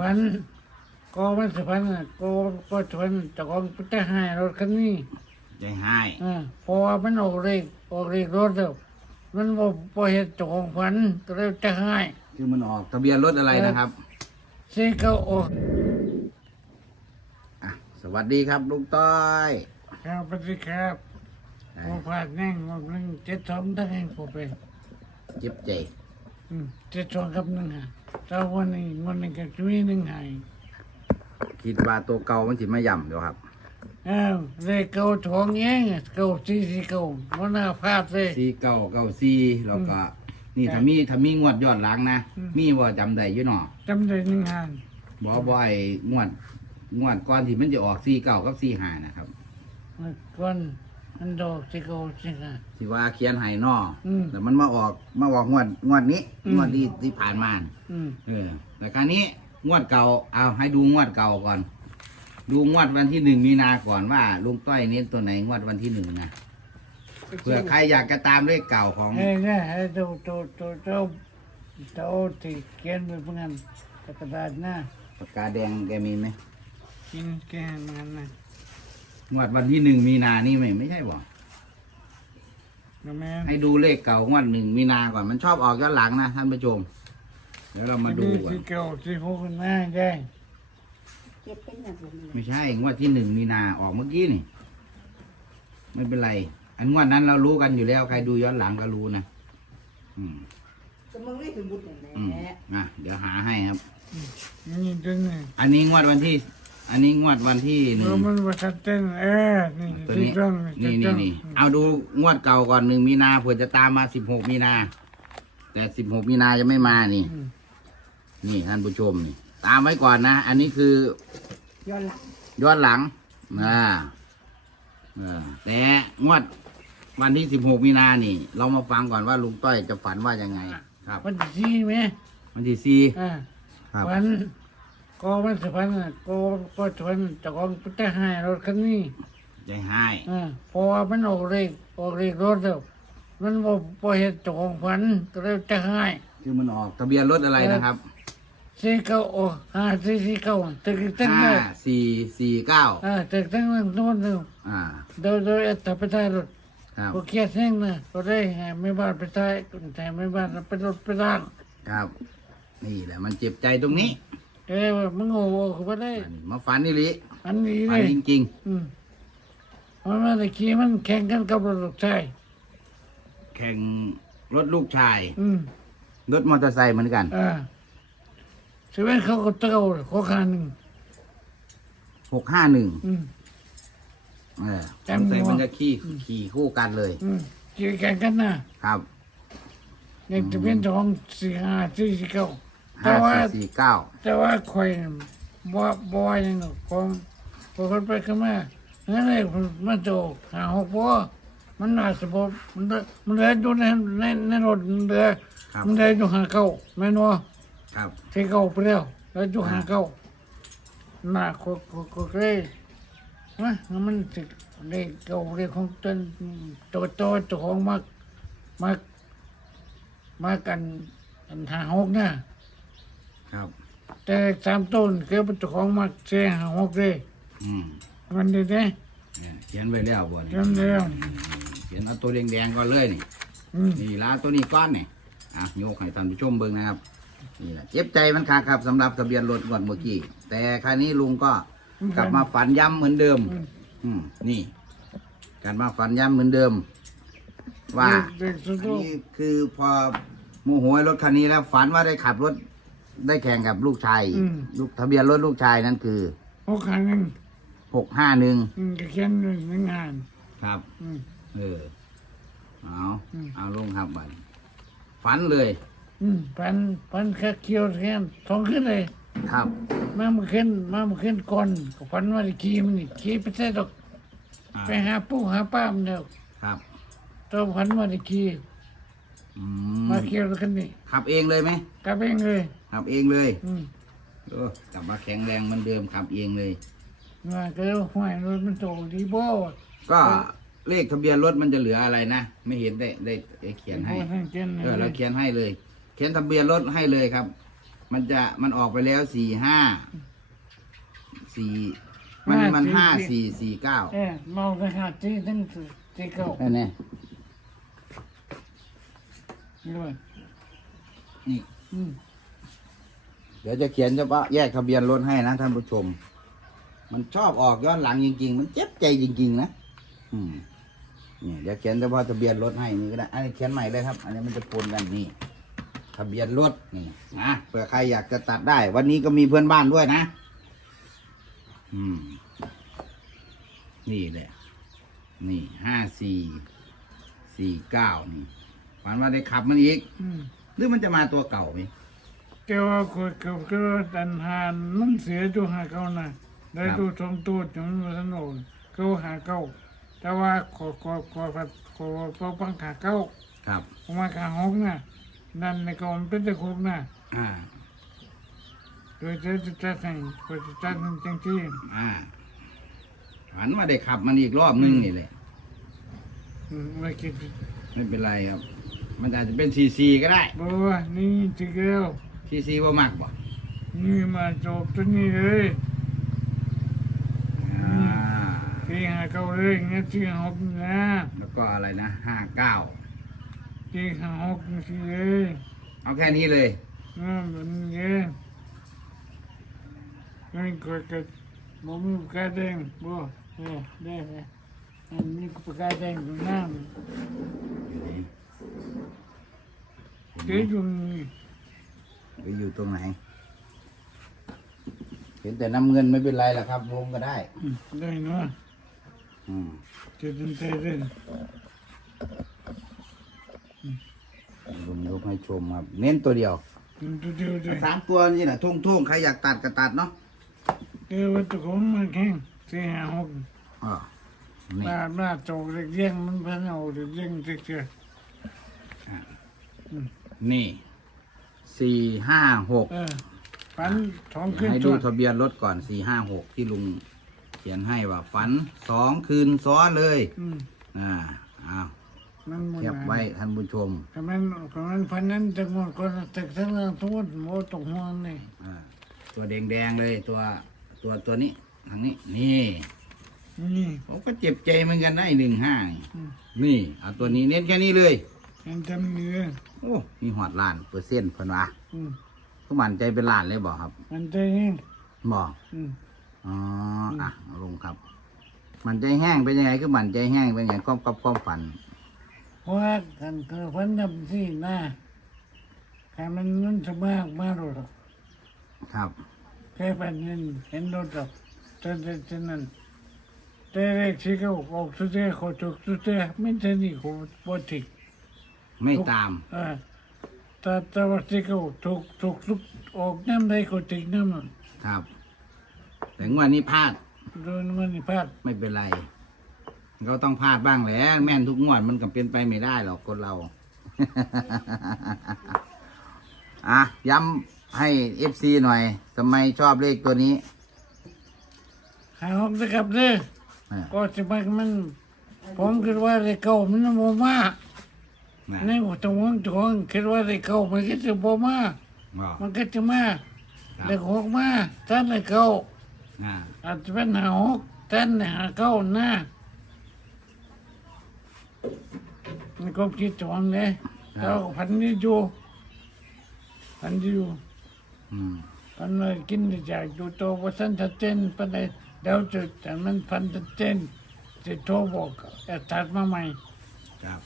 พันก็มันสิพันน่ะก็ก็ชนเจ้าของจะให้รถคันนี้ใจให้อ่าเพราะว่ามันออกเลขออกเลขรถแล้วมันบ่บ่เฮ็ดเจ้าของพันก็เลยจะให้คือมันออกทะเบียนรถอะไรนะครับสิเขาออกอะสวัสดีครับลุงต้อยครับสวัสดีครับอะผมพลาดแน่งว่าหนึ่งเจ็ดสองทั้งเองผมเป็นเจ็บใจอืมเจ็ดสองกับหนึ่งหา แต่วันนี้วันนี้ก็จะมีหนึ่งหายคิดว่าตัวเก่ามันสิมาย่ำเดี๋ยวครับอ้าวเลขเก่าทองแย่งอะเก่าสี่สี่เก่ามันน่าพลาดเลย ซีเก่าเก่าซีแล้วก็ นี่ถ้ามีถ้ามีงวดยอดหล้างนะอืม มีบ่จำได้อยู่หนอจำได้หนึ่งหานบ่บ่ไอ้งวดงวดก่อนที่มันจะออกซีเก่ากับซีหานะครับ เมื่อก่อน มันดอกสี่เก่าสี่หาที่ว่าเขียนให้นออืมแต่มันมาออกมาออกงวดงวดนี้อืม งวดที่ที่ผ่านมาอืมเออแต่คราวนี้งวดเก่าเอาให้ดูงวดเก่าก่อน ดูงวดวันที่หนึ่งมีนาก่อนว่าลุงต้อยเน้นตัวไหนงวดวันที่หนึ่งนะเผื่อใครอยากจะตามเลขเก่าของเฮ้ยเนี่ยให้ดูตัวตัวเจ้าเจ้าที่เขียนไว้เพื่อนกระดาษหน้าปากกาแดงแกมีไหมกินแกงมันนะ งวดวันที่หนึ่งมีนานี่ไม่ไม่ใช่บ่ก็แม่ให้ดูเลขเก่างวดหนึ่งมีนาก่อนมันชอบออกย้อนหลังนะท่านผู้ชมเดี๋ยวเรามาดูก่อนสี่เก่าสี่หกหน้าได้เก็บเป็นแบบนี้ไม่ใช่งวดที่หนึ่งมีนาออกเมื่อกี้นี่ ไม่เป็นไร อันงวดนั้นเรารู้กันอยู่แล้ว ใครดูย้อนหลังก็รู้นะอืมก็มึงไม่สมบูรณ์อย่างอืมแหละอะเดี๋ยวหาให้ครับนี่ตัวนี้อันนี้งวดวันที่ อันนี้งวดวันที่หนึ่เอองมันว่าชัดเจนเออนี่ตัวที่นี้ต้องนี่ที่นี่ต้องนี่เอาดูงวดเก่าก่อนหนึ่งมีนาเผื่อจะตามมาสิบหกมีนา แต่สิบหกมีนาจะไม่มานี่อืมนี่ท่านผู้ชมนี่ ตามไว้ก่อนนะ อันนี้คือ ย้อนหลังย้อนหลังนะเออแต่งวดวันที่สิบหกมีนานี่ เรามาฟังก่อนว่าลุงต้อยจะฝันว่ายังไง ครับมันจะชี้ไหมวันที่สี่อ่าครับวัน ก็มันสิพันน่ะก็ก็ชนเจ้าของจะให้รถคันนี้ใจให้อ่าเพราะว่ามันออกเลขออกเลขรถแล้วมันบ่บ่เฮ็ดเจ้าของพันก็เลยจะให้คือมันออกทะเบียนรถอะไรนะครับสี่เก้าโอ้ห้าสี่สี่เก้าตึกตั้งห้าเลยสี่สี่เก้าอ่าตึกตั้งนั้นโน่นเลยอ่า โดยโดยอัตราไปได้รถครับ ก็เครียดแห้งนะก็ได้ให้ไม่บ้านไปได้แต่ไม่บ้านไปรถไปร่างครับ นี่แหละมันเจ็บใจตรงนี้ เอ้ยว่ามึงโง่เขาไม่ได้อันนี้มาฝันนี่ลิอันนี้เลฝันยจริงอืมมันมาตะกี้มันแข่งกันกับรถลูกชายๆ แข่งรถลูกชาย อืมรถมอเตอร์ไซค์เหมือนกัน อ่าเซเว่นเขาก็เต้าขอขาหนึ่งหกห้าหนึ่งอืม เออจำสงสัยหัวมันจะขี่ขี่คู่กันเลย อืมเกี่ยวกันกันนะครับยังจะเป็นสองสี่ห้าสี่สี่เก้า แต่ห้าว่าสี่สี่เก้าแต่ว่าคอยน่ะบ่บ่ว่าหยังหรอกของพอคนไปขึ้นมาเฮ้ยเลยมันโตหาหกบ่มันน่าสบมันเหลือมันเหลืออยู่ในในในรถมันเหลือครับมันเหลืออยู่หาเก้าแม่นบ่ ครับ ที่เก้าไปแล้วเหลืออยู่หาเก้าน่าก็ก็ก็เลยนะมันสิเลขเก้าเลขของตนตัวโตเจ้าของมักมักมากันอันหาหกนะ ครับ แต่สามต้นเกี่ยวกับเจ้าของมักเสียหาหกเลยอืมมันดีเด้ เนี่ยเขียนไว้แล้วบ่นี่จำแล้ว เขียนเอาตัวแดงๆก่อนเลยนี่ อืมนี่ลาตัวนี้ก้อนนี่อะโยกให้ท่านผู้ชมเบิ่งนะครับนี่แหละเจ็บใจมันคักครับสำหรับทะเบียนรถก่อนเมื่อกี้ แต่คราวนี้ลุงก็กลับมาฝันย้ำเหมือนเดิม อืมนี่การมาฝันย้ำเหมือนเดิม ว่าเด็กสุดอันนี้คือพอโมโหรถคันนี้แล้วฝันว่าได้ขับรถ ได้แข่งกับลูกชายอีกลูกทะเบียนรถลูกชายนั่นคือหกขันหนึ่งหกห้าหนึ่งอืมก็เขียนหนึ่งหนึ่งงานครับ อืม เออเอาอืม เอาลงครับบัดฝันเลย อืมปันปันแค่เคียวแค่ทองขึ้นเลย ครับมาเมื่อขึ้นมาเมื่อขึ้นก่อนก็ฝันว่าได้ขี่มันนี่ขี่ไปใส่ดอกอ่าไปหาปู่หาป้ามันเดียวครับตัวฝันว่าได้ขี่อืมมาเคียวรถคันนี้ขับเองเลยไหมกลับเองเลย ขับเองเลยอืมเออกลับมาแข็งแรงเหมือนเดิมขับเองเลย มาก็เลยห้วยรถมันโตดีบ่ก็เลขทะเบียนรถมันจะเหลืออะไรนะ ไม่เห็นได้ได้ได้เขียนให้เพราะว่าท่านเขียนเออเราเขียนให้เลย เขียนทะเบียนรถให้เลยครับ มันจะมันออกไปแล้วสี่ห้าสี่มันมันห้าสี่สี่เก้าเออเมากันหาที่ตั้งที่เก้าอันนี้ด้วยนี่อืม เดี๋ยวจะเขียนเฉพาะแยกทะเบียนรถให้นะท่านผู้ชม มันชอบออกย้อนหลังจริง ๆ มันเจ็บใจจริง ๆ นะอืมนี่เดี๋ยวเขียนเฉพาะทะเบียนรถให้นี่ก็ได้อันนี้เขียนใหม่เลยครับ อันนี้มันจะปนกันนี่ทะเบียนรถนี่นะเผื่อใครอยากจะตัดได้ วันนี้ก็มีเพื่อนบ้านด้วยนะ อืม นี่แหละ นี่ห้าสี่สี่เก้านี่ฝันว่าได้ขับมันอีกอืมหรือมันจะมาตัวเก่าไหม แกว่าคุยกับก็ดันหานมันเสียดูหาเก้านะได้ดูทงตูดจนมันสนุกก็หาเก้าแต่ว่าขอขอขอขอขอขอปังขาเก้าครับผมมาขาหกน่ะนั่นในกองเป็นตะคุกน่ะอ่าโดยจะจะจัดให้ก็จะจัดให้จังที่อ่าฝันว่าได้ขับมันอีกรอบนึงนี่แหละอืมไม่คิดไม่เป็นไรครับ มันอาจจะเป็นซีซีก็ได้บอกว่านี่ทีเดียว ซีซีว่ามากบ่นี่มาจบตัวนี้เลยอ่าที่หาเก้าเลยงั้นที่หกนะแล้วก็อะไรนะห้าเก้าที่หาหกนี่เลยเอาแค่นี้เลยอ่าแบบนี้เลยนี่ก็จะบ่มีปากกาแดงบ่เออได้ไหมอันนี้ปากกาแดงอยู่น้ำเดี๋ยวอยู่นี่ ไปอยู่ตรงไหน เห็นแต่น้ำเงินไม่เป็นไรหรอกครับลงก็ได้อืมได้เนาะอืมจะเป็นใจเด่นลุงยกให้ชมครับ เน้นตัวเดียวตัวเดียวเลยสามตัวนี่แหละทุ่งๆใครอยากตัดก็ตัดเนาะเออว่าตัวของมันแข็งสี่ห้าหกอ๋อนี่หน้าหน้าโจกเล็กเลี้ยงมันพันเอาเด็กเลี้ยงเจ๊กนี่ สี่ห้าหกๆเออฝันท้องขึ้นให้ตัดูวทะเบียนรถก่อนสี่ห้าหกที่ลุงเขียนให้ว่าฝันสองคืนซ้อนเลยอืมอ่าอ้าวมันมันเก็บไว้ท่านผู้ชมทำไมทำไมพันนั้นจะงดก็ตึกทั้งนั้นทั้งหมดโมตกหัวนี่อ่าตัวแดงๆเลยตัวตัวตัวนี้ทางนี้ นี่นี่ ผมก็เจ็บใจเหมือนกันได้หนึ่งห้านี่อืม นี่เอาตัวนี้เน้นแค่นี้เลย เห็นจำเนื้อโอ้ มีหอดล้านเปอร์เซ็นต์เพิ่นวะอืมก็มั่นใจเป็นล้านเลยบอกครับมันใจเองบอกอืมอ๋ออะเอาลงครับ มันใจแห้งเป็นยังไงคือมันใจแห้งเป็นยังไงความกับความฝันเพราะว่ากันคือพันจำที่หน้าใครมันมันจะมากมากหรอกครับ แค่เป็นเงินเห็นรถหรอกแต่แต่แต่นั้นแต่แรกที่เขาออกสุดเท้เขาถูกสุดเท้ไม่ใช่นี่เขาบอติก ไม่ตามเออแต่แต่ว่าที่เขาถูกถูกลุกออกน้ำได้เขาติกน้ำมันครับ แต่งวดนี้พลาดโดนมันนี่พลาดไม่เป็นไรเราต้องพลาดบ้างแหละแม่นทุกงวดมันก็เป็นไปไม่ได้หรอกคนเรา อะย้ำให้เอฟซีหน่อยทำไมชอบเลขตัวนี้หาห้องจะกลับเลยอะก็จะไปมันผมคิดว่าไอ้เก่ามันบ่มา นะในหัวตะวันตองคิดว่าไอ้เก่ามันก็จะบ่มาบอกมันก็จะมาครับเด็กหกมาท่านไอ้เก่าอ่าอาจจะเป็นหาหกท่านหาเก้าหน้ามันก็คิดจองเลยเราพันนี้อยู่พันนี้อยู่อืมพันเลยกินจากอยู่โตว่าสันชัดเจนปันใดเดี๋ยวจะแต่มันพันชัดเจนจะโทรบอกจะตัดมาใหม่ครับ